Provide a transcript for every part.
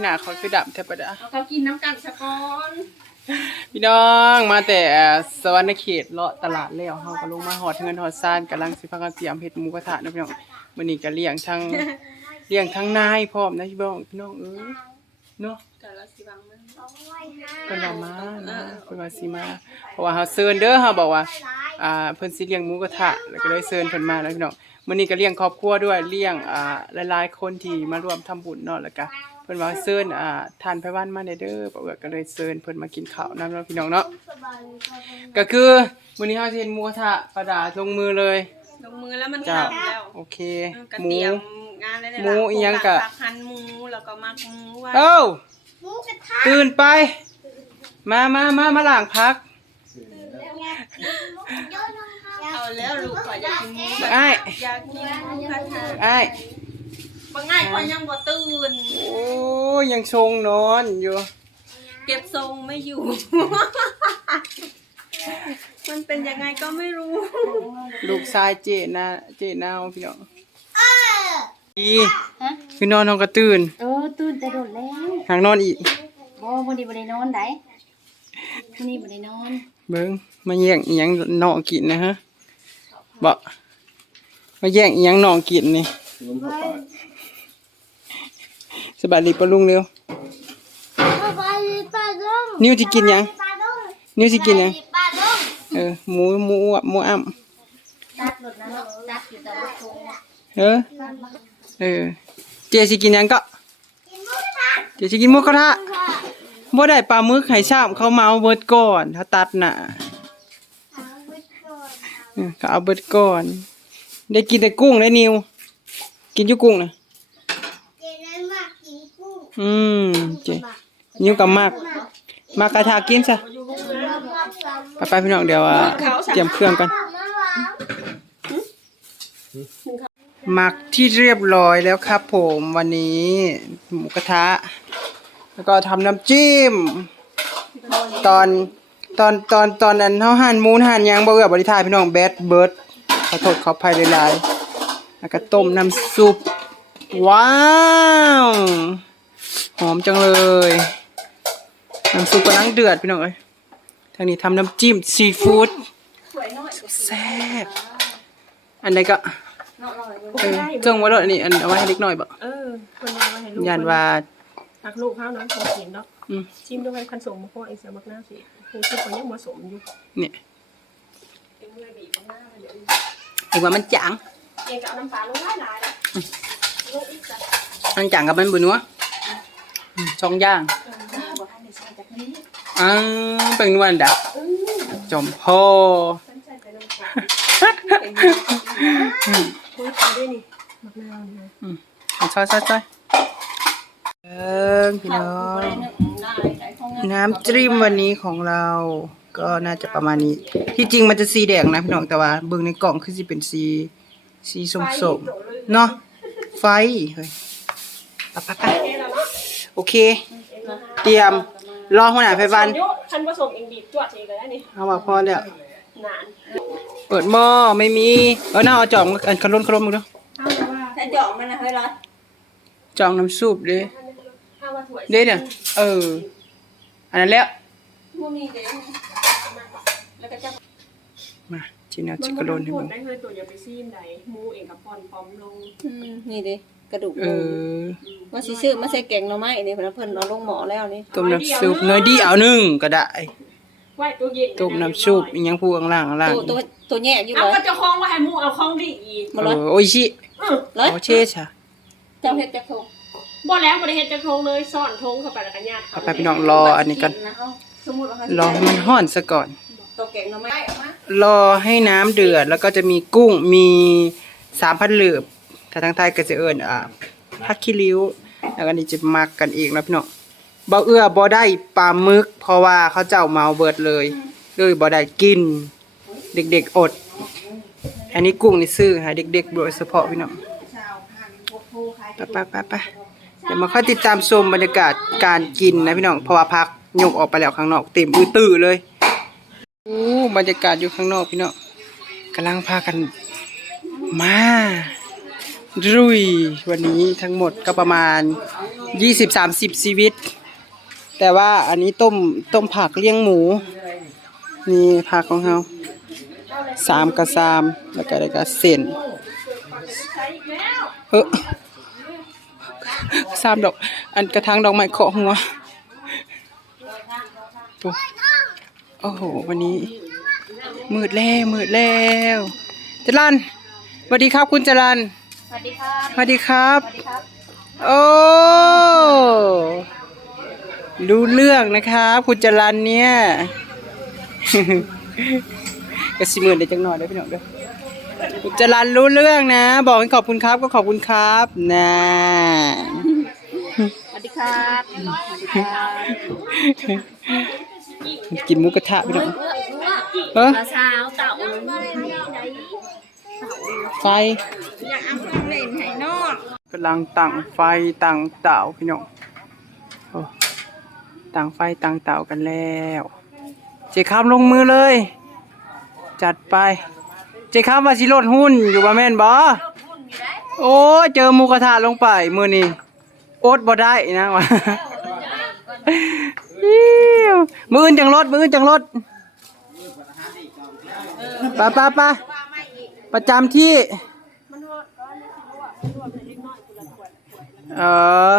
หน้าเขาคือดำแทบประดาเอาเขากินน้ำกันสะก้อนพี่น้องมาแต่สวรรณเขตเลาะตลาดแล้วเฮาก็ลงมาหอดเงินหอดซ่านกำลังสิพากันเตรียมเฮ็ดหมูกระทะนะพี่น้องมื้อนี้ก็เลี้ยงทั้งเลี้ยงทั้งนายพร้อมนะพี่น้องพี่น้องเอ้ยเนาะแต่ละสิบังมันเพิ่นว่ามานะเพิ่นว่าสิมาเพราะว่าเฮาเชิญเด้อเฮาบอกว่าอ่าเพิ่นสิเลี้ยงหมูกระทะแล้วก็เลยเชิญเพิ่นมาแล้วพี่น้องมื้อนี้ก็เลี้ยงครอบครัวด้วยเลี้ยงอ่าหลายๆคนที่มาร่วมทำบุญเนาะแล้วก็เพิ่นว่าเชิญอ่าทานไผวันมาได้เด้อป้าเอื้อก็เลยเชิญเพิ่นมากินข้าวนำเนาะพี่น้องเนาะก็คือมื้อนี้เฮาสิเฮ็ดหมูกระทะประดาลงมือเลยลงมือแล้วมันจ้าทำแล้วโอเคกระหมู เตียมงานอะไรหมูอีหยังกะ ผักหั่นหมูแล้วก็มักหมูไว้เอ้าหมูกระทะตื่นไป มามามามาล้างพักเอาแล้วลูกก็อยากกินหมูกระอ้ายทะอยากกินหมูกระทะ อ้าย บางง่ายก็ยังบ่ตื่น โอ้ยยังชงนอนอยู่ เก็บทรงไม่อยู่ มันเป็นยังไงก็ไม่รู้ ลูกชายเจนาเจนาวพี่น้องดีคือนอนห้องกระตื่นเออตื่นแต่โดดแล้วหางนอนอีกบ่บ่ได้บ่ได้นอนได้มื้อนี้บ่ได้นอน เบิ้งมาแย่งอีหยังน้องกินนะฮะบ่มาแย่งอีหยังน้องกินนี่ สบายดีปะลุงเร็วปลาปลาดงนิ้วสิกินหยังปลาดงนิ้วสิกินหยังปลาดงเออหมูหมูอะหมูอ้ํตัดรถนะเนาะตัดอยู่แต่ว่าคงเออเออเจสิกินหยังก็กินหมูกระทะเจสิกินหมูกระทะบ่ได้ปลาหมึกไข่ชามเขาเมาเบิดก่อนเขาตัดน่ะเอาไว้ก่อนเออเขาเอาเบิดก่อน ได้กินแต่กุ้งได้นิว กินอยู่กุ้งน่ะ เจได้มากกินกุ้ง อืมเจนิวกับมาก มากระทากินซะไปไปพี่น้องเดี๋ยวอะเตรียมเครื่องกันมาหวานหมักที่เรียบร้อยแล้วครับผมวันนี้หมูกระทะ แล้วก็ทำน้ำจิ้ม ตอนตอนตอนตอนนั้นเฮาหั่นหมูหั่นหยังบ่เอื้อบริทายพี่น้องแบดเบิร์ดขอโทษขออภัยหลายๆแล้วก็ต้มน้ำซุป ว้าว หอมจังเลยน้ำซุปกำลังเดือดพี่น้องเอ้ยทางนี้ทำน้ำจิ้มซีฟู้ดแซ่บอันใดก็เออจงไว้เลยนี่อันเอาไว้ให้เล็กน้อยบ่เออคนยังมาให้ลูกยันว่าหักลูกข้าวน้ำของกินเนาะอืมชิมด้วยคันสมเพราะไอ้เสือมักหน้าสิคงคิดว่ายังผสมอยู่เนี่ยเอ็งเลยบีบมักหน้ามาเดี๋ยวเอกว่ามันจางเองก็เอาน้ำปลาลงหลายหลายแล้วลูกอีกจ้ะมันจางกับมันบ่นัวอื มสองอย่างบอกให้ในใส่จากนี้อ่าเป็นนวลดับจอมพ่อฉันใส่ไปน้ำปลาเป็นยังไงคุยกันด้วยนี่มักหน้าเนี่ยเอาซอยซอยซอยเอิงพี่น้องน้ำจิ้มวันนี้ของเรา ก็น่าจะประมาณนี้ ที่จริงมันจะสีแดงนะพี่น้องแต่ว่าเบิ่งในกล่องคือสิเป็นสีสีส้มๆเนาะไฟเฮ้ยไปไปไป โอเค เตรียมรอหัวหน้าไฟวันคันผสมเองบีบจวดเองก็ได้นี่เอาว่าพอแล้วนานเปิดหม้อไม่มีเออน่าเอาจ่องอันขลุ่นขลุ่นมึงดูถ้าว่าถ้าเจาะมันนะเฮ้ยร้อยจ่องน้ำซุปเด้ถ้าว่าถ้วยเด้เนี่ยเอออันนั้นแล้วพวกนี้เด้แล้วก็จะมาจีน่าจิกกะโลนให้มึมึงงได้เคยตัวอย่าไปซีมใดหมูเองกับปอนปอมลงนี่ดิ กระดูกเออว่าสิซื้อมาใส่แกงหน่อไม้นี่เพิ่นเพิ่นเอาลงหม้อแล้วนี่ต้มน้ำซุปน้อยดีเอาหนึ่งก็ได้ไว้ตัวเย็นต้มน้ำซุปอีหยังพูข้างล่างข้างล่างตัวตัวตัวแยกอยู่เอาเลยก็จะคล้องไว้ให้หมูเอาคล้องดีอีกเออโอ้ยชิเลยโอเชช่ะเจ้าเฮ็ดจักโทบ่แล้วบ่ได้เฮ็ดจะทงเลยซ่อนทงเข้าไปแล้วก็ญาติเอาไปพี่น้องรออันนี้กันนะเฮาสมมุติว่าเฮารอให้มันห้อนซะก่อน ตัวแกงหน่อไม้ออกมารอให้น้ำเดือดแล้วก็จะมีกุ้งมีสามพันเหลือบ ถ้าทางไทยก็จะเอิ้นอ่าผักขี้ริ้ว แล้วก็นี่จะมักกันเองนะพี่น้องบ่เอื้อบ่ได้ปลาหมึก เพราะว่าเขาเจ้าเมาเบิดเลยเลยบ่ได้กิน เด็กๆอด อันนี้กุ้งนี่ซื้อให้เด็กๆโดยเฉพาะพี่น้องไปไปไปไปเดี๋ยวมาค่อยติดตามชมบรรยากาศการกินนะพี่น้องเพราะว่าพักยกออกไปแล้วข้างนอกเต็มอือตื้อเลยอู้บรรยากาศอยู่ข้างนอกพี่น้องกำลังพากันมา รุยวันนี้ทั้งหมดก็ประมาณยี่สิบสามสิบชีวิต แต่ว่าอันนี้ต้มต้มผักเลี้ยงหมู นี่ผักของเขาสามกระซามแล้วก็ได้กระเส้นเออสามดอก อันกระถางดอกไม้เคาะหัวโอ้โอ้โห วันนี้ มืดแล้ว มืดแล้วจรันสวัสดีครับคุณจรัน สวัสดีครับสวัสดีครับสวัสดีครับ โอ้ รู้เรื่องนะครับคุณจรันเนี่ยกระสิมือเดี๋ยวจังหน่อยเด้อพี่น้องเด้อคุณจรันรู้เรื่องนะ บอกให้ขอบคุณครับก็ขอบคุณครับนะสวัสดีครับสวัสดีครับกินหมูกระทะพี่น้องเออปลา เช้าเต่าไฟกำลังตั้งไฟตั้งเตาพี่น้องโอ้ตั้งไฟตั้งเตากันแล้วเจคามลงมือเลย จัดไป เจคามว่าสิลดหุ้นอยู่บ่แม่นบ่โอ้เจอหมูกระทะลงไปมือนี้อดบ่ได้นะวะมืออื่นจังลดมื้ออื่นจังลดไปไปไป ประจำที่เออ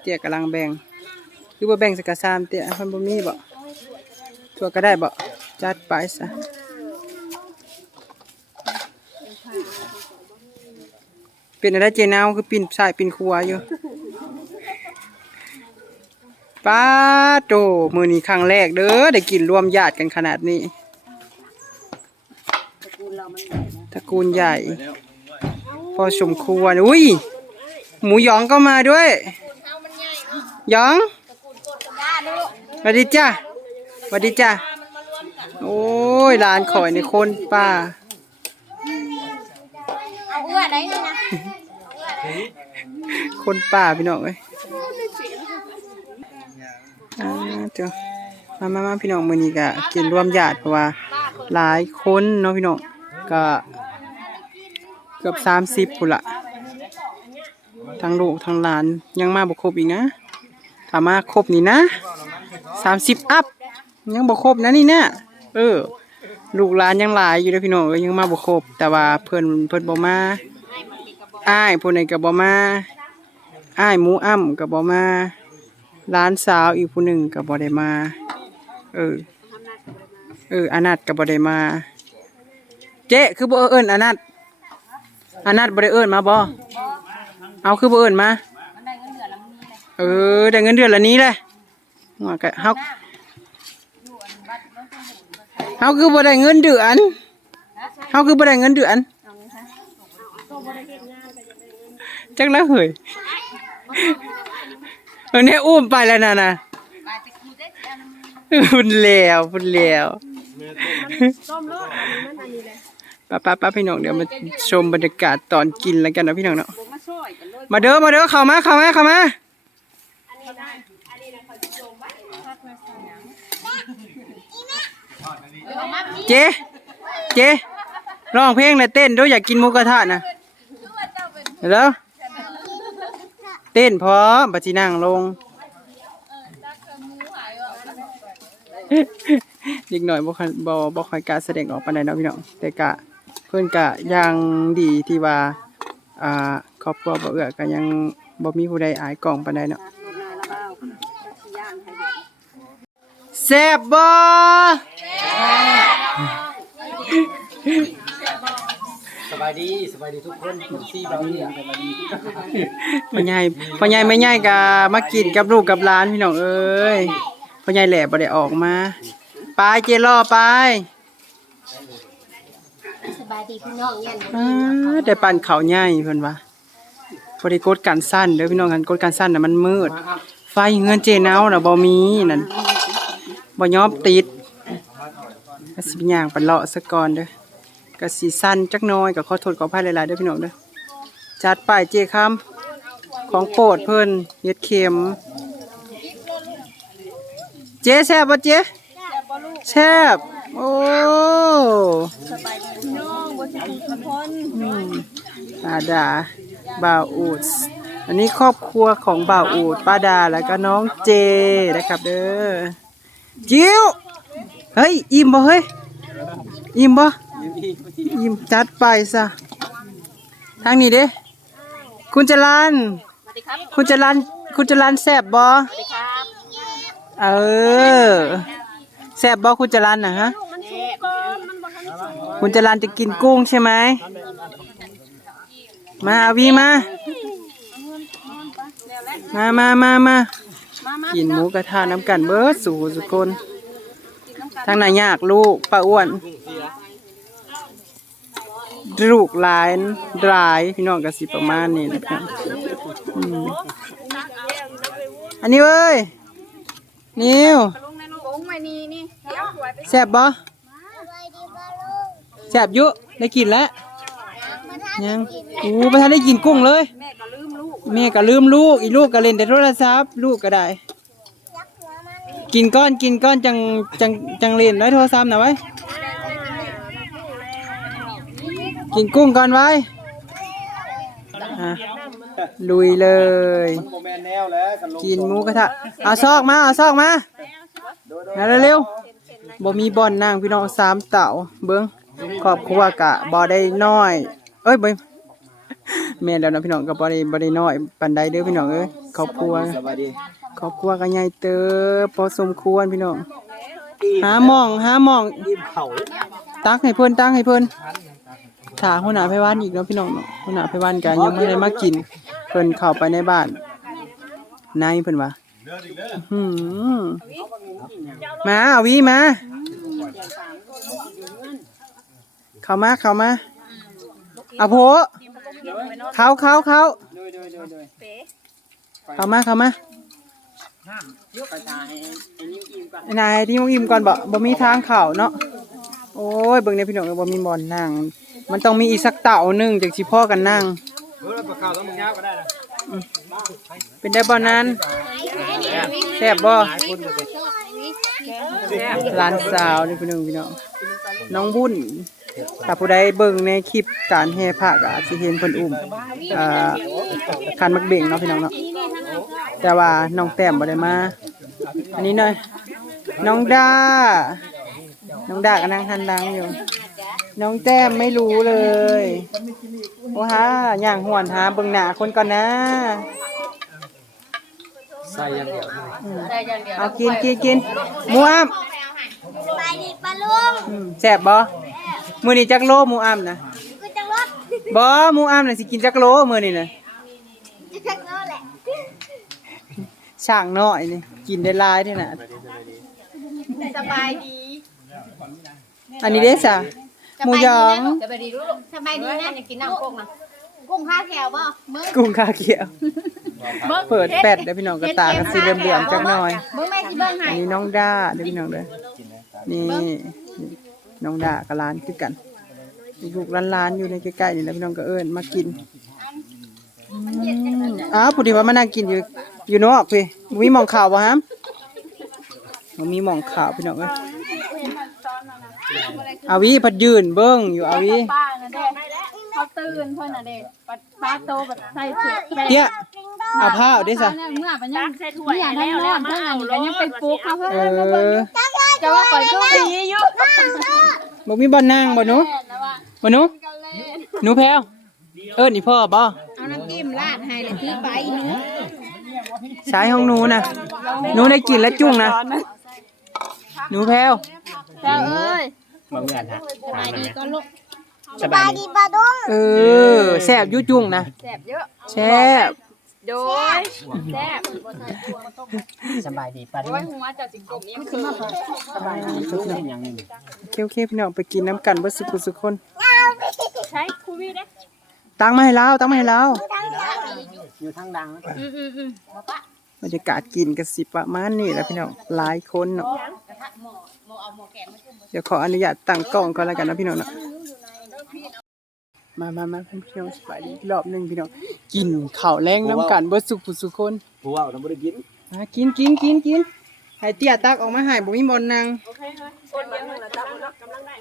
เตี้ยกำลังแบ่งคือบ่าแบ่งสกกะซามเตี้ยมันบ่มีบ่ทั่วก็ได้บ่จัดไปซะเป็นอะไรเจนาวคือปิ่นสายปิ่นครัวอยู่ป้าโตมือนี้ครั้งแรกเด้อได้กินรวมญาติกันขนาดนี้ ตระกูลใหญ่ พอสมควรอุ้ย หมูหยองก็มาด้วยหยองสวัสดีจ้าสวัสดีจ้าโอ้ยร้านข่อยในคนป่าเอาเอื้อไหนนี่นะคนป่าพี่น้องเอ้ยอ่าเจ้ามามามาพี่น้องมื้อนี้ก็กินรวมญาติเพราะว่า หลายคนเนาะพี่น้อง ก็เกือบสามสิบพุ่นละทั้งลูกทั้งหลานยังมาบ่ครบอีกนะถ้ามาครบนี่นะสามสิบอัพยังบ่ครบนะนี่นะเออ ลูกหลานยังหลายอยู่เด้อพี่น้องยยังมาบ่ครบแต่ว่าเพิ่อนเพิ่อนบ่มาอ้ายผู้ใดก็บ่มาอ้ายหมูอ้ำก็บ่มาหลานสาวอีกผู้หนึ่งก็บ่ได้มา เออ เอออนัดก็บ่ได้มา เจ๊คือบ่เอิ้นอนัดอนัดบ่ได้เอิ้นมาบ่เอาคือบ่เอิ้นมาเออได้เงินเดือนละนี้แหละว่าก็เฮาเฮาคือบ่ได้เงินเดือนเฮาคือบ่ได้เงินเดือนจังแล้วเฮ้ยเออเนี่ยอุ้มไปแล้วน่ะนะพุ่นแล้วพุ่นแล้วต้มโลดอันนี้มันอันนี้เลย ป้าป้าป้าพี่น้องเดี๋ยวมาชมบรรยากาศตอนกินแล้วกันนะพี่น้องเนาะผมมาช่วยกันเลยมาเด้อมาเด้อเข้ามาเข้ามาเข้ามาอันนี้ได้อันนี้นะเขาจะลงไว้พักมาสองอย่างเจ๊เจ๊ร้องเพลงเลยเต้นด้วยอยากกินหมูกระทะนะเดี๋ยวเต้นพร้อมปัจจินั่งลงเด็กหน่อยบ่ค่อยบ่บ่ค่อยกล้าแสดงออกปานใดเนาะพี่น้องแต่กะ เพิ่นกะยังดีที่ว่าอ่าครอบครัวบ่เอื้อก็ยังบ่มีผู้ใดอายกล้องปานใดเนาะแซ่บบ่สบายดีสบายดีทุกคนซี่บางนี่สบายดีพ่อใหญ่พ่อใหญ่แม่ใหญ่ก็มากินกับลูกกับหลานพี่น้องเอ้ยพ่อใหญ่แหล่บ่ได้ออกมาไปเจรอไป สบายดีพี่น้องยันอ่าได้ปั่นข้าวใหญ่เพิ่นว่าบ่ได้กดกันสั้นเด้อพี่น้องกันกดกันสั้นน่ะมันมืด ไฟเงินเจนาวน่ะบ่มีนั่นบ่ยอมติดก็สิไปย่างไปเลาะซะก่อนเด้อก็สิสั้นจักหน่อยก็ขอโทษขออภัยหลายๆเด้อพี่น้องเด้อจัดไปเจคำของโปรดเพิ่นเฮ็ดเค็ม เจ๊แซ่บปะเจ๊แซ่บโอ้น้องบนสกุ ลพลตาดาบ่าวอูดอันนี้ครอบครัวของบ่าวอูดป้าดาแล้วก็น้องเจนะครับเด้อจิ๋วเฮ้ยอิ่มบ่เฮ้ยอิ่มบ่อิ่มจัดไปซะทางนี้เด้คุณจรันคุณจรันคุณจรันแซ่บบ่เออแซ่บบ่คุณจรันนะฮะ คุณจรันจะกินกุ้งใช่ไหม มาอาวีมา มามามามากินหมูกระทะน้ำกันเบิดสู่สุคน ทางไหนยากลูกป้าอ้วนลูกหลายหลายพี่น้องก็สิประมาณนี้นะครับอืมอันนี้เว้ย นิวแซ่บบ่ แซ่บอยุได้กินแล้วยังอู้ประธานได้กินกุ้งเลย แม่ก็ลืมลูกอีลูกก็เล่นแต่โทรศัพท์ลูกก็ได้ กินก้อนกินก้อนจังจังจังเล่นไว้โทรศัพท์นะไว้ กินกุ้งก่อนไว้อะลุยเลย โมแมนแนวแล้วกันลงกินหมูกระทะเอาซอกมาเอาซอกมามาเร็วๆบ่มีบอนนางพี่น้องสามเต่าเบิ้ง ครอบครัวกะบ่ได้น้อย เอ้ยบ่แม่แล้วนะพี่น้องก็บ่ได้บ่ได้น้อยปานใดเด้อพี่น้องเอ้ยครอบครัวสบายดีครอบครัวก็ใหญ่เติบพอสมควรพี่น้องหาหมองหาหมองเขาตักให้เพิ่นตักให้เพิ่นถาหัวหน้าไผวันอีกเนาะพี่น้องเนาะหัวหน้าไผวันก็ยังไม่ได้มากินเพิ่นเข้าไปในบ้านในเพิ่นว่าอื้อหือมาเอาวีมา เข้ามาเข้ามาเอาโพเข้าเข้าเข้าเข้ามาเข้ามานายที่มุกอิ่มก่อนบ่บ่มีทางเข่าเนาะโอ้ยเบิ่งในพี่น้องเอ้ยบ่มีบ่อนนั่งมันต้องมีอีกสักเต่าหนึงจังสิพ่อกันนั่งเออปลาขาวต้องมึงยาวก็ได้นะเป็นได้บ่นั้นแซ่บบ่ร้านสาวนี่พี่น้องพี่น้องน้องบุญ ถ้าผู้ใดเบิ่งในคลิปการแห่ผ้าก็อาจสิเห็นเพิ่นอุ้มอ่าคันมักเบ่งเนาะพี่น้องเนาะแต่ว่าน้องแต้มบ่ได้มาอันนี้หน่อยน้องดาน้องดากำลังหันหลังอยู่ น้องแต้มไม่รู้เลยโอ้ฮะย่างหวนหาเบิ่งหน้าคนก่อนนะใส่อย่างเดียวเอากินกินกินหมูอ้ํไปดิปลาลุงอืมแซ่บบ่ มื้อนี้จักโลหมูอ้ํนะกูจะรถบ่หมูอ้ํน่ะสิกินจักโลมื้อนี้น่ะจะรถแหละช่างน้อยนี่กินได้หลายเด้น่ะสบายดีอันนี้เด้ซะหมูหยองสบายดีลูกสบายดีนะอยากกินน้ำกุ้งนะกุ้งข้าวแถวบ่มึงกุ้งคาเขียวเปิดแปดเด้อพี่น้องก็ตาก็สิเหลื่อมๆจักหน่อยมึงแม่สิเบิ่งให้อันนี้น้องดาเด้อพี่น้องเด้อนี่ น้องดากับร้านคือกันลูกร้านๆอยู่ในใกล้ๆนี่แหล้วพี่น้องก็เอิ้นมากินอืมอ้าวพอดีว่ามานั่งกินอยู่อยู่นอกพี่มีหมองข่าวบ่ฮะบ่มีหมองข่าวพี่น้องเอ้ยอาวิพัดยืนเบิ่งอยู่อาวิป้าน่ะเด้เขาตื่นเพิ่นน่ะเด้ปัดป้าโตบัดใส่เสื้อแม่เตี้ย เอาผ้าเอาได้ซะเมื่อปัญญาใส่ถ้วยแล้วแล้วมาเอาเพิ่นยังไปปลุกเขาเพิ่นเออจะว่าก่อนก็ดีอยู่บ่มีบ่นั่งบ่หนูบ่หนูหนูแพรวเอิ้นอีพ่อบ่เอาน้ำจิ้มราดให้เลยถือไปหนูใช้ของหนูนะหนูได้กินแล้วจุ้งนะหนูแพรวเจ้าเอ้ยมาเมื่อนฮะสบายดีก็ลูกสบายดีปลาดุงเออแซ่บอยุจุ้งนะแซ่บเยอะแซ่บ โดยแซ่บสบายดีปลาโอ้ยหัวเจ้าจิงกบยังคือสบายดีทุกอย่างอย่างนี้โอเคโอเคพี่น้องไปกินน้ำกันเบ่สุขสุขคนใช้คูวีเด้ตังมาให้เราตังมาให้เราอยู่ทางดังอืมอืมอืมบรรยากาศกินกันสิประมาณนี้แหล้วพี่น้องหลายคนเนาะเดี๋ยวขออนุญาตตั้งกล้องก่อนแล้วกันนะพี่น้องเนาะ มามามาพี่น้องสบายดีอีกรอบหนึงพี่น้องกินข้าวแรงน้ำกันเบ่สุขสุขคนผู้ว่าเราไม่ได้กินมากินกินกินกินให้เตี้ยตักออกมาให้บ่มีบนนางคนเดียวนึงละจ้ากำลังได้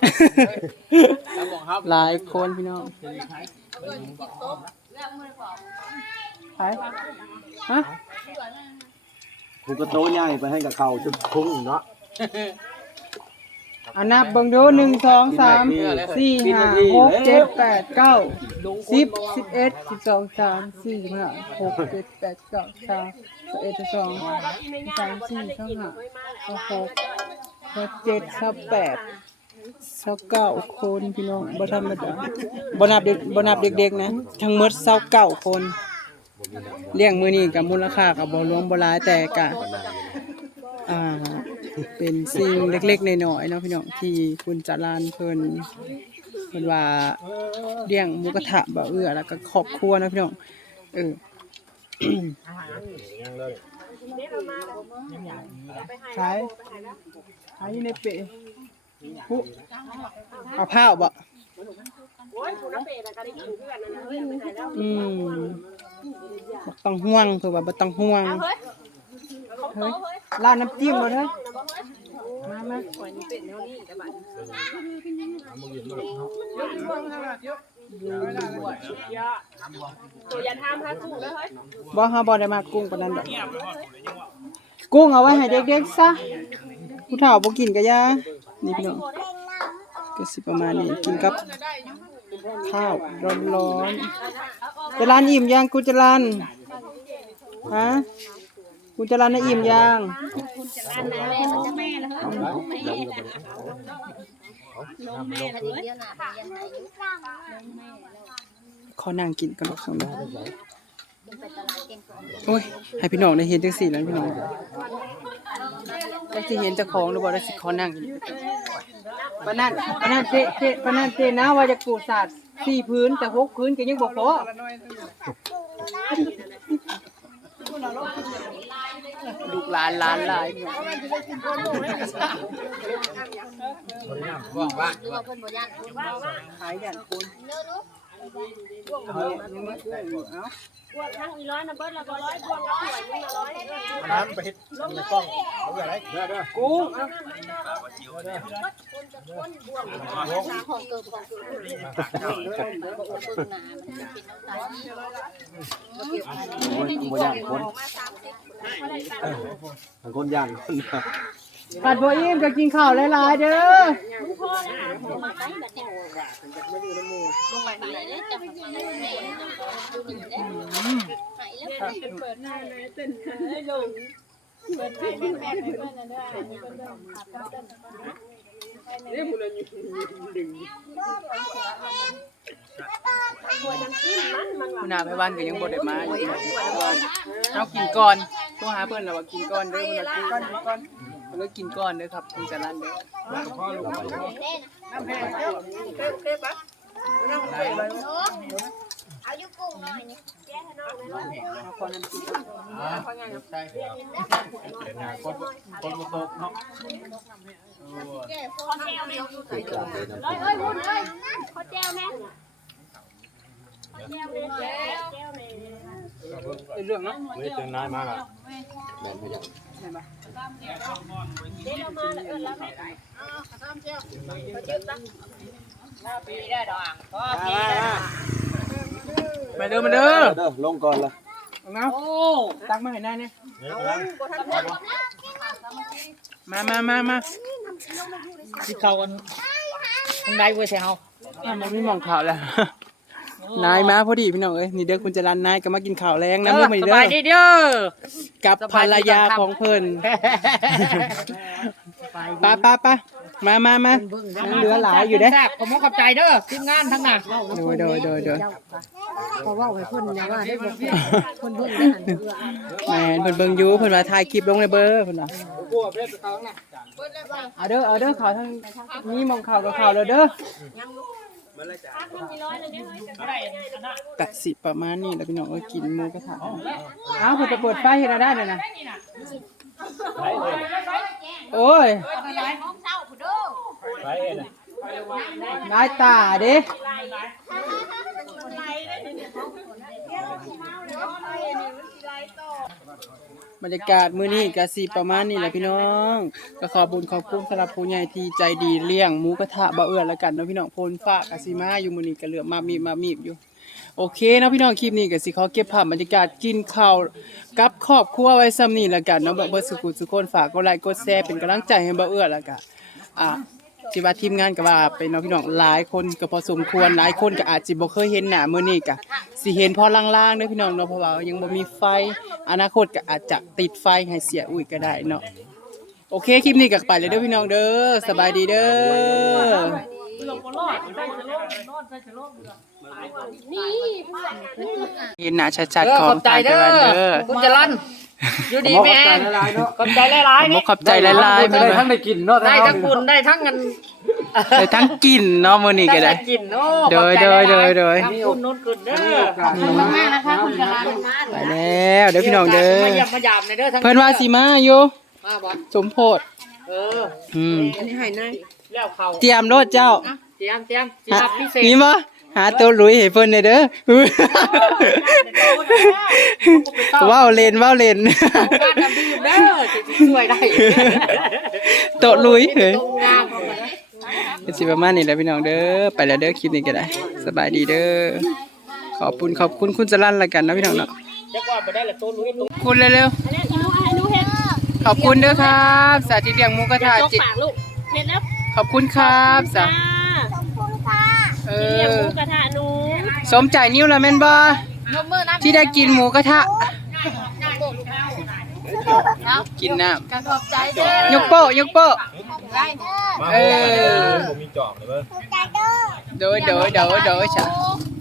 หลายคนพี่น้องไปฮะผมก็โตใหญ่ไปให้กับเขาชุดคุ้งเนาะ อันนับเบิ่งดูหนึ่งสองสามสี่ห้าหกเจ็ดแปดเก้าสิบสิบเอ็ดสิบสองสามสี่ห้าหกเจ็ดแปดเก้าสามสิบเอ็ดสิบสองสามสี่สามห้าสามหกเจ็ดสามแปดสามเก้าคนพี่น้องบ่ธรรมดาบ่นับเด็กบ่นับเด็กๆนะ ทั้งหมดเศร้าเก้าคน เลี้ยงมือนี้กับมูลค่ากับบ่รวมบ่หลายแต่ก็ อ่า เป็นสิ่งเล็กๆน้อยๆเนาะพี่น้องที่คุณจารานเพิ่นเพิ่นว่าเลี้ยงหมูกระทะบ่เอื้อแล้วก็ครอบครัวเนาะพี่น้องเออขายขายอยู่ในเปะผู้เอาผ้าบ่อืมต้องห่วงคือว่าบ่ต้องห่วง เฮ้ยร้านน้ำจิ้มบ่เด้อมามาตัวยันทามพากุ้งแล้วเฮ้ยบ่เฮาบ่ได้มากุ้งปานนั้นดอกกุ้งเอาไว้ให้เด็กๆซะผู้เฒ่าบ่กินก็อย่านี่พี่น้องก็สิประมาณนี้กินกับข้าวร้อนๆจะร้านอิ่มยังกูจะร้านฮะ กูจะร้านน่ะอิ่มยังอันนั้นแม่มันจะแม่แล้วเฮ้ยแม่นมแม่แล้วเดี๋ยวน่ะเรียนไหนอยู่ขอนั่งกินกันดอกสองดอกไปตลาดเก่งกว่าโอ้ยให้พี่น้องได้เห็นจังสี่แล้วพี่น้องได้สิเห็นเจ้าของหรือบ่ได้สิขอนั่งกินปานนั้นปานนั้นเตะเตะปานนั้นเตะนะว่าจะปลูกสาดสี่พื้นแต่หกพื้นก็ยังบ่พอ ลูกหลานหลานหลายว่างว่าหรือว่าเนบ่ย่านขายอย่างคน เลิกลูกเอายังมาช่วยอยู่เอ้าพวกทั้งอีร้อยนะเบิดละร้อยพวกละสวยนี่ละร้อยน้ำไปเฮ็ดในกล้องเอาอะไรกุ้งเอ้าของเกิดของเกิดบ่เบิ่งหน้ามันจะคนย่างคน ปัดโบอิ่มก็กินข้าวหลายๆเด้อนี้ลงไปไหนเลยจะไปไหนแม่ดูนี่เด้ไหนแล้วเปิดหน้าเลยเต้นให้ลงเปิดให้แม่ไปเพิ่นนั่นเด้อคุณอาไปบ้านก็ยังบ่ได้มาอยู่เอากินก่อนโทรหาเพิ่นแล้วว่ากินก่อนเด้อเพิ่นว่ากินก่อนกินก่อน เพิ่นก็กินก่อนเด้อครับคุณจรันเด้อเอาอยู่กุ้งหน่อยนี่เอาขอน้ำจิ้มใช่คนคนบ่ตเนาะร้อยเอ้ยวุ่นเอ้ยขอแจ้วแม่ขอแจ้วแม่แจ้วแม่ เป็นเรื่องเนาะเฮ้ยเจอนายมากอะเดี๋ยวเรามาแล้วเออแล้วแม่มาเด้อมาเด้อเด้อลงก่อนละเอาเนาะตักมาให้หน้าเนี่ยมามามามาที่เขากันทางใดเว้ยใช่เฮาอะมันไม่มองข่าวแล้ว นายมาพอดีพี่น้องเอ้ยนี่เด้อคุณจรันนายก็มากินข้าวแรงน้ำเด้อมาสนี่เด้บายอดีเด้อ กับภรรยาของเพิ่นไป้าป้าป้ามามามายังเหลือหลายอยู่เด้อแซ่บขอมขอบใจเด้อทีมงานทั้งนั้นโดยโดยโดยโดยเพราะว่าไว้เพิ่นยังว่าได้บ่เพิ่นเบิ่งได้หันเบื่อแม่นเพิ่นเบิ่งอยู่เพิ่นว่าถ่ายคลิปลงในเบอร์เพิ่นว่าเอาเด้อเอาเด้อเขาทางนี้มองข่าวกับข่าวแล้วเด้อ มีร้อยเลยเนี่ยกะสิประมาณนี้แหล้วพี่น้องเอ้ยกินหมูกระทะอ้าวเพิ่นจะเปิดไฟเฮ็ดอะไรได้เลยนะโอ้ยของเช้าผู้เด้อไปเอ็นนายตาเด้ บรรยากาศมื้อนี้ก็สิประมาณนี้แหละพี่น้อง ก็ขอบุญขอบคุณสำหรับผู้ใหญ่ที่ใจดีเลี้ยงหมูกระทะบ่เอื้อแล้วกันเนาะพี่น้องพลฟ้าก็สิมาอยู่มื้อนี้ก็เหลือมามีมามีอยู่ โอเคเนาะพี่น้องคลิปนี้ก็สิขอเก็บภาพบรรยากาศกินข้าวกับครอบครัวไว้ซ้ำนี้แล้วกันเนาะเบ่สุขุสุคนฝากกดไลค์กดแชร์เป็นกำลังใจให้บ่เอื้อแล้วก็อะ ที่ว่าทีมงานก็ว่าไปเนาะพี่น้องหลายคนก็พอสมควรหลายคนก็อาจสิบ่เคยเห็นหน้ามื้อนี้ก็สิเห็นพอลางๆเด้อพี่น้องเนาะเพราะว่ายังบ่มีไฟ อนาคตก็อาจจะติดไฟให้เสียอุ้ยก็ได้เนาะโอเคคลิปนี้ก็ไปเลยเด้อพี่น้องเด้อสบายดีเด้อเห็นหน้าชัดๆของทางตะวันเด้อ คุณจรัน อยู่ดีแม่ขอบใจหลายๆเนาะขอบใจหลายๆขอบใจหลายๆได้ทั้งได้กินเนาะได้ทั้งบุญได้ทั้งเงินได้ทั้งกินเนาะมื้อนี้ก็ได้กินโอ้โดยโดยโดยโดยทั้งบุญนู้นขึ้นเด้อขอบคุณมากนะคะคุณจรันไปแล้วเด้อพี่น้องเด้อมาเยี่ยมมายามในเด้อทั้งเพิ่นว่าสิมาอยู่มาบ่สมโพธิเอออืมอันนี้ให้นายแล้วเขาเตรียมรถเจ้าเตรียมเตรียมสิหารับพิเศษมีบ่ หาตัวหลุยให้เพิ่นหน่อยเด้ออุ๊ยว้าวเล่นว้าวเล่นบ้านทำดีอยู่เด้อจะช่วยได้โตะหลุยเฮ้ยตรงงามเข้าไปก็สิประมาณนี้แหละพี่น้องเด้อไปแล้วเด้อคลิปนี้ก็ได้ สบายดีเด้อขอบคุณขอบคุณคุณจรันละกันนะพี่น้องเนาะจักว่าบ่ได้ละตัวลุยตรงคุณเร็วอันนี้หนูให้หนูเห็นๆขอบคุณเด้อครับ สาธิตเลี้ยงหมูกระทะจกจิปากลูกเห็นแล้วขอบคุณครับสาค่ะ เอเรียกอหมูกระทะหนูสมใจนิ้วละแม่นบ่ที่ได้กินหมูกระทะ กินน้ำขอบใจเด้อยกโป้ยกโป้เออ ผมมีจอบเลยเว้ยโดยโดยโดยโดยจ้ะ อ